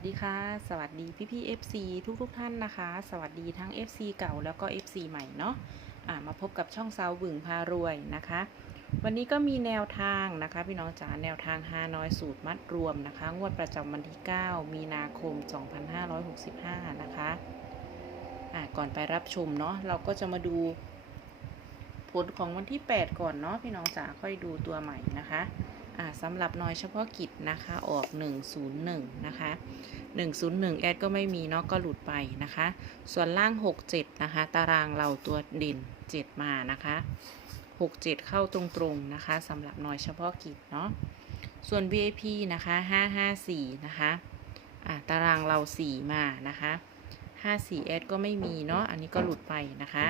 สดีค่ะ สวัสดีพี่พี่ FC ทุกทุกท่านนะคะ สวัสดีทั้ง FC เก่าแล้วก็ FC ใหม่เนาะอ่ามาพบกับช่องซาวบึงพารวยนะคะ วันนี้ก็มีแนวทางนะคะ พี่น้องจ๋าแนวทางฮานอยสูตรมัดรวมนะคะ งวดประจำวันที่ 9 มีนาคม 2565 นะคะอ่าก่อนไปรับชมเนาะเราก็จะมาดูผลของวันที่ 8 ก่อนเนาะพี่น้องจ๋าค่อยดูตัวใหม่นะคะ สำหรับนอยเฉพาะกิจนะคะออก 101 นะคะ 101 แอดก็ไม่มีเนาะก็หลุดไปนะคะ ส่วนล่าง 67 นะคะ ตารางเราตัวเด่น 7 มานะคะ 67 เข้าตรงๆนะคะสำหรับนอยเฉพาะกิจเนาะส่วน VIP นะคะ 554 นะคะะตารางเรา 4 มานะคะ 54 แอดก็ไม่มีเนาะอันนี้ก็หลุดไปนะคะ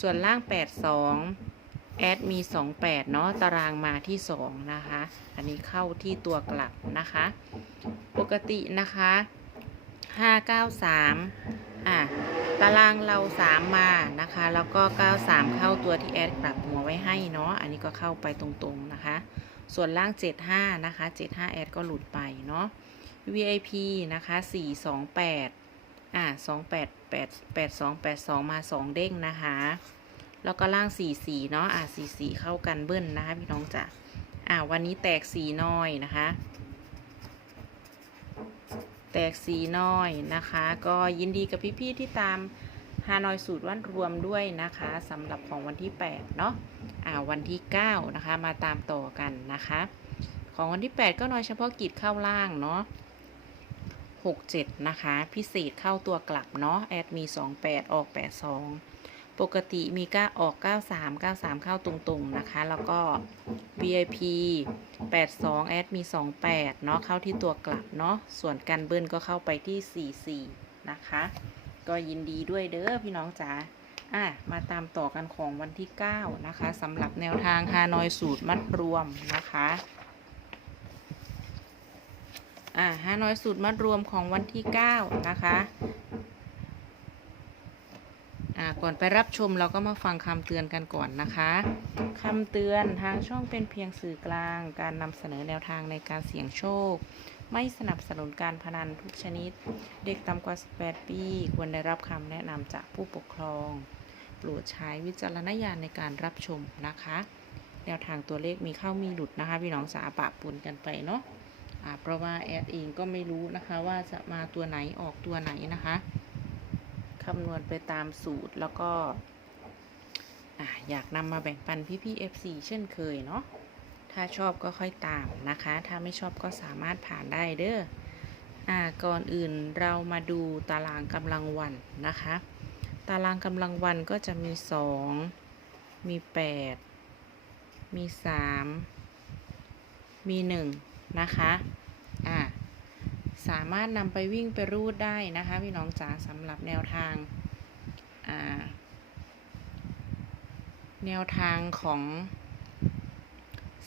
ส่วนล่าง 82 แอดมี 28 เนาะตารางมาที่ 2 นะคะ อันนี้เข้าที่ตัวกลับนะคะ ปกตินะคะ 593 อะ ตารางเรา 3 มานะคะ แล้วก็ 93 เข้าตัวที่แอดกลับหัวไว้ให้เนาะ อันนี้ก็เข้าไปตรงๆนะคะ ส่วนล่าง 75 นะคะ 75 แอดก็หลุดไปเนาะ VIP นะคะ 428 อะ 28 8 82 82 มา 2 เด้งนะคะ แล้วก็ล่าง44เนาะอะ44เข้ากันเบิ้ลนะคะพี่น้องจ๋าอะวันนี้แตก4น้อยนะคะ แตกสีน้อยนะคะ ก็ยินดีกับพี่ๆที่ตามฮานอยสูตรวันรวมด้วยนะคะสำหรับของวันที่ 8 เนาะอ่าวันที่ 9 นะคะ มาตามต่อกันนะคะ ของวันที่ 8 ก็น้อยเฉพาะกิจเข้าล่างเนาะ67 นะคะ พิเศษเข้าตัวกลับเนาะแอดมี 28 ออก 82 ปกติมีก้าออก 93 93 เข้าตรงๆ นะคะ แล้วก็ VIP 82 แอดมี 28 เนาะเข้าที่ตัวกลับเนาะ ส่วนกันเบิ้ลก็เข้าไปที่ 44 นะคะ ก็ยินดีด้วยเด้อพี่น้องจ๋า อะ มาตามต่อกันของวันที่ 9 นะคะสำหรับแนวทางฮานอยสูตรมัดรวมนะคะอะฮานอยสูตรมัดรวมของวันที่ 9 นะคะ ก่อนไปรับชมเราก็มาฟังคำเตือนกันก่อนนะคะคำเตือนทางช่องเป็นเพียงสื่อกลาง การนำเสนอแนวทางในการเสี่ยงโชค ไม่สนับสนุนการพนันทุกชนิด เด็กต่ำกว่า 18 ปี ควรได้รับคำแนะนำจากผู้ปกครองโปรดใช้วิจารณญาณในการรับชมนะคะ แนวทางตัวเลขมีเข้ามีหลุดนะคะพี่น้องสาปะปุนกันไปเนาะอ่าเพราะว่าแอดเองก็ไม่รู้นะคะว่าจะมาตัวไหนออกตัวไหนนะคะ คำนวณไปตามสูตรแล้วก็ออยากนำมาแบ่งปันพี่ๆ FC เช่นเคยเนาะ ถ้าชอบก็ค่อยตามนะคะ ถ้าไม่ชอบก็สามารถผ่านได้เด้ออ่าก่อนอื่นเรามาดูตารางกำลังวันนะคะ ตารางกำลังวันก็จะมีสองมีแปดมีสามมีหนึ่งนะคะ สามารถนำไปวิ่งไปรูดได้นะคะพี่น้องจ๋าสำหรับแนวทางแนวทางของ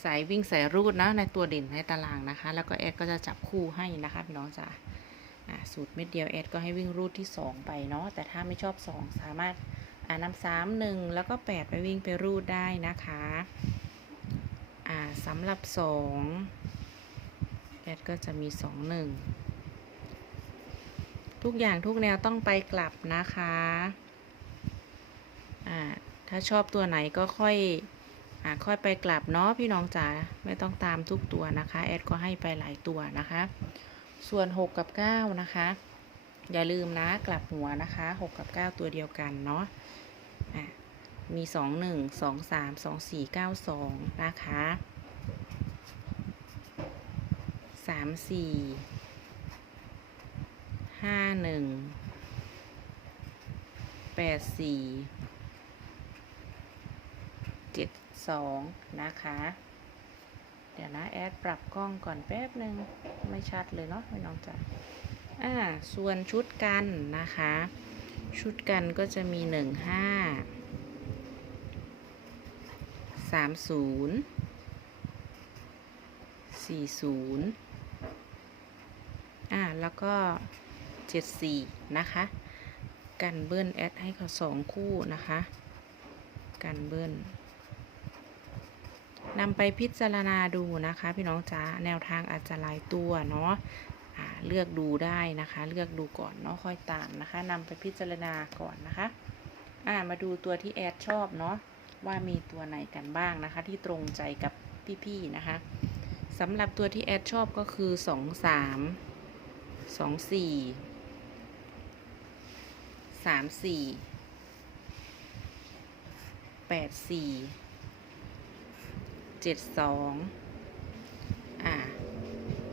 สายวิ่งสายรูดนะในตัวเด่นในตารางนะคะ แล้วก็แอดก็จะจับคู่ให้นะคะพี่น้องจ๋าสูตรเม็ดเดียวแอดก็ให้วิ่งรูดที่ 2 ไปเนาะแต่ถ้าไม่ชอบ 2 สามารถอ่านำสามหนึ่งแล้วก็ 8 ไปวิ่งไปรูดได้นะคะอ่าสำหรับ 2 แอดก็จะมี 2 1 ทุกอย่างทุกแนวต้องไปกลับนะคะอ่าถ้าชอบตัวไหนก็ค่อยอ่าค่อยไปกลับเนาะพี่น้องจ๋าไม่ต้องตามทุกตัวนะคะ แอดก็ให้ไปหลายตัวนะคะ ส่วน 6 กับ 9 นะคะ อย่าลืมนะกลับหัวนะคะ 6 กับ 9 ตัวเดียวกันเนาะอะมี 2 1 2 3 2 4 9 2 นะคะ 3 4 5 1 8 4เจ็ดสองนะคะ เดี๋ยวนะ แอดปรับกล้องก่อนแป๊บหนึ่งไม่ชัดเลยเนาะไม่น้องจ๋าอ่าส่วนชุดกันนะคะ ชุดกันก็จะมีหนึ่งห้าสามศูนย์สี่ศูนย์อ่าแล้วก็ เจ็ดสี่นะคะ กันเบิ้ลแอดให้เขาสองคู่นะคะ กันเบิ้ลนำไปพิจารณาดูนะคะ พี่น้องจ๋าแนวทางอาจจะหลายตัวเนาะเลือกดูได้นะคะ เลือกดูก่อนเนาะค่อยตามนะคะนำไปพิจารณาก่อนนะคะอ่ามาดูตัวที่แอดชอบเนาะว่ามีตัวไหนกันบ้างนะคะ ที่ตรงใจกับพี่ๆนะคะสำหรับตัวที่แอดชอบก็คือสองสาม สามสี่แปดสี่เจ็ดสองอ่า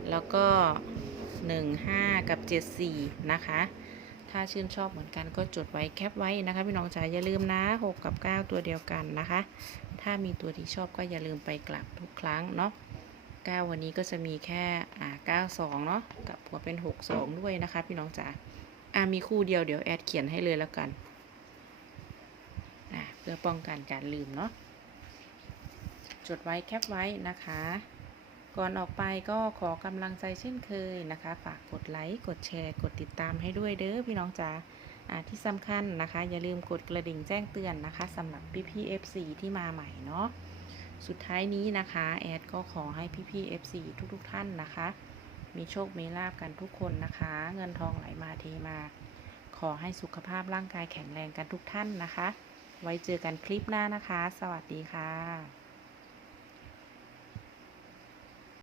แล้วก็หนึ่งห้ากับเจ็ดสี่นะคะ ถ้าชื่นชอบเหมือนกันก็จดไว้แคปไว้นะคะ พี่น้องจ๋าอย่าลืมนะหกกับเก้าตัวเดียวกันนะคะ ถ้ามีตัวที่ชอบก็อย่าลืมไปกลับทุกครั้งเนาะเก้าวันนี้ก็จะมีแค่อ่าเก้าสองเนาะกับหัวเป็นหกสองด้วยนะคะ พี่น้องจ๋า อ่ามีคู่เดียวเดี๋ยวแอดเขียนให้เลยแล้วกันอ่าเพื่อป้องกันการลืมเนาะจดไว้แคปไว้นะคะ ก่อนออกไปก็ขอกำลังใจเช่นเคยนะคะ ฝากกดไลค์กดแชร์ กดติดตามให้ด้วยเด้อพี่น้องจ๋าอ่าที่สำคัญนะคะ อย่าลืมกดกระดิ่งแจ้งเตือนนะคะสำหรับพี่พี่ FC ที่มาใหม่เนาะสุดท้ายนี้นะคะ แอดก็ขอให้พี่พี่ FC ทุกๆทท่านนะคะ มีโชค มีลาบกันทุกคนนะคะ เงินทองไหลมาเทมา ขอให้สุขภาพร่างกายแข็งแรงกันทุกท่านนะคะ ไว้เจอกันคลิปหน้านะคะ สวัสดีค่ะ